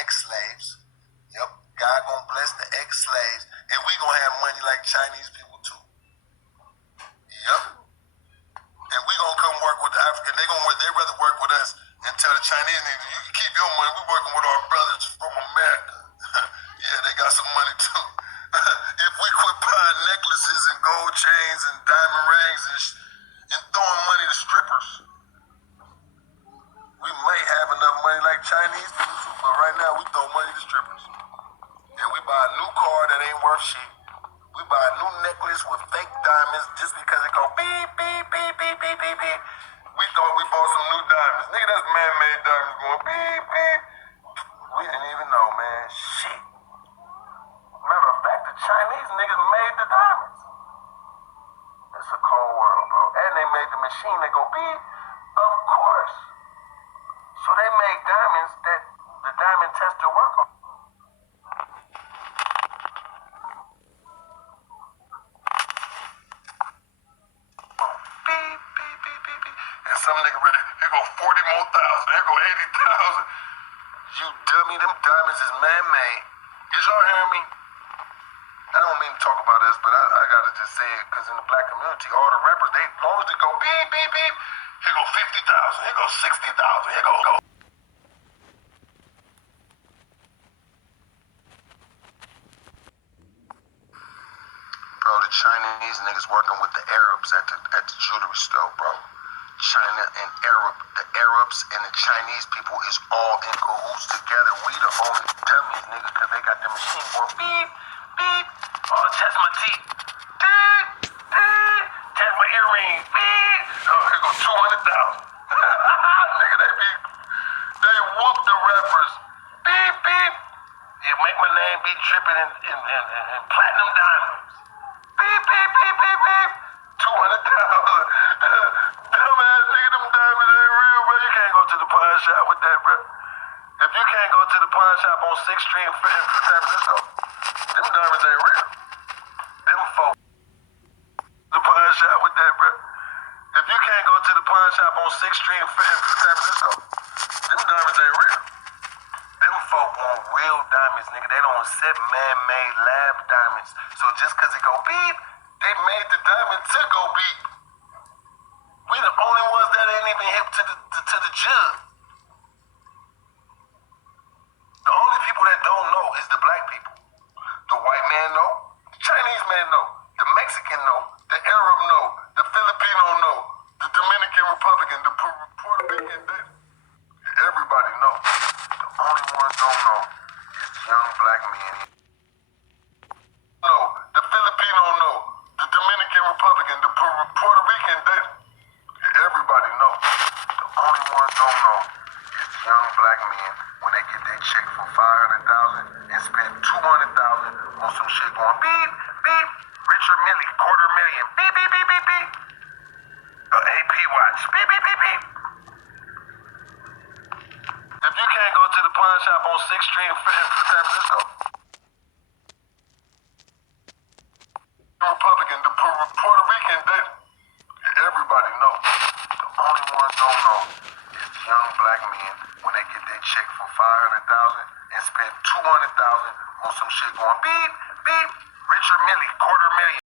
ex-slaves. Yep, God gonna bless the ex-slaves, and we gonna have money like Chinese people too. Yep. And we gonna come work with the African. They rather work with us and tell the Chinese niggas, you can keep your money. We working with our brothers from America. Yeah, they got some money too. If we quit buying necklaces and gold chains and diamond rings and throwing money to strippers, we might have enough money like Chinese people, but right now we throw money to strippers. And we buy a new car that ain't worth shit. We buy a new necklace with fake diamonds just because it go beep, beep, beep, beep, beep, beep, beep. We thought we bought some new diamonds. Nigga, that's man-made diamonds going beep, beep. We didn't even know, man. Shit. Matter of fact, the Chinese niggas made the diamonds. It's a cold world, bro. And they made the machine that go beep. Of course. So they made diamonds that the diamond tester work on. And some nigga ready, here go 40 more thousand, here go 80,000. You dummy, them diamonds is man-made. Is y'all hearing me? I don't mean to talk about us, but I gotta just say it, because in the black community, all the rappers, they as long as they go beep, beep, beep, here go 50,000, here go 60,000, here go. Bro, the Chinese niggas working with the Arabs at the jewelry store, bro. China and the Arabs and the Chinese people is all in cahoots together. We the only dummies, nigga, because they got the machine going beep, beep. Oh, test my teeth. Beep, beep. Test my earrings. Beep. Oh, here go 200,000. Nigga, they whoop the rappers. Beep, beep. You make my name be dripping in platinum diamonds. Beep, beep, beep, beep, beep. 200,000. Dumbass nigga, them diamonds ain't real, bro. You can't go to the pawn shop with that, bro. If you can't go to the pawn shop on 6th Street in San Francisco, them diamonds ain't real. Them folk. The pawn shop with that, bro. If you can't go to the pawn shop on 6th Street in San Francisco, them diamonds ain't real. Them folk want real diamonds, nigga. They don't accept man-made lab diamonds. So just because it go beep, they made the diamond to go beep. We the only ones that ain't even hip to the jug. The only people that don't know is the black people. The white man know, the Chinese man know, the Mexican know, the Arab know, the Filipino know, the Dominican Republican, the Puerto Rican, everybody know. The only ones don't know is young black men. No, the Filipino know, the Dominican Republican, the Puerto Rican, everybody know. The only ones don't know is young black men when they get their check for 500,000 and spend 200,000 on some shit going beep, beep, Richard Millie, $250,000, beep, beep, beep, beep, beep. AP watch, beep, beep, beep, beep. If you can't go to the pawn shop on 6th Street in San Francisco, Republican, the Puerto Rican, everybody know. The only ones don't know is young black men when they get their check for 500,000 and spend 200,000 on some shit going beep, beep, Richard Millie, $250,000,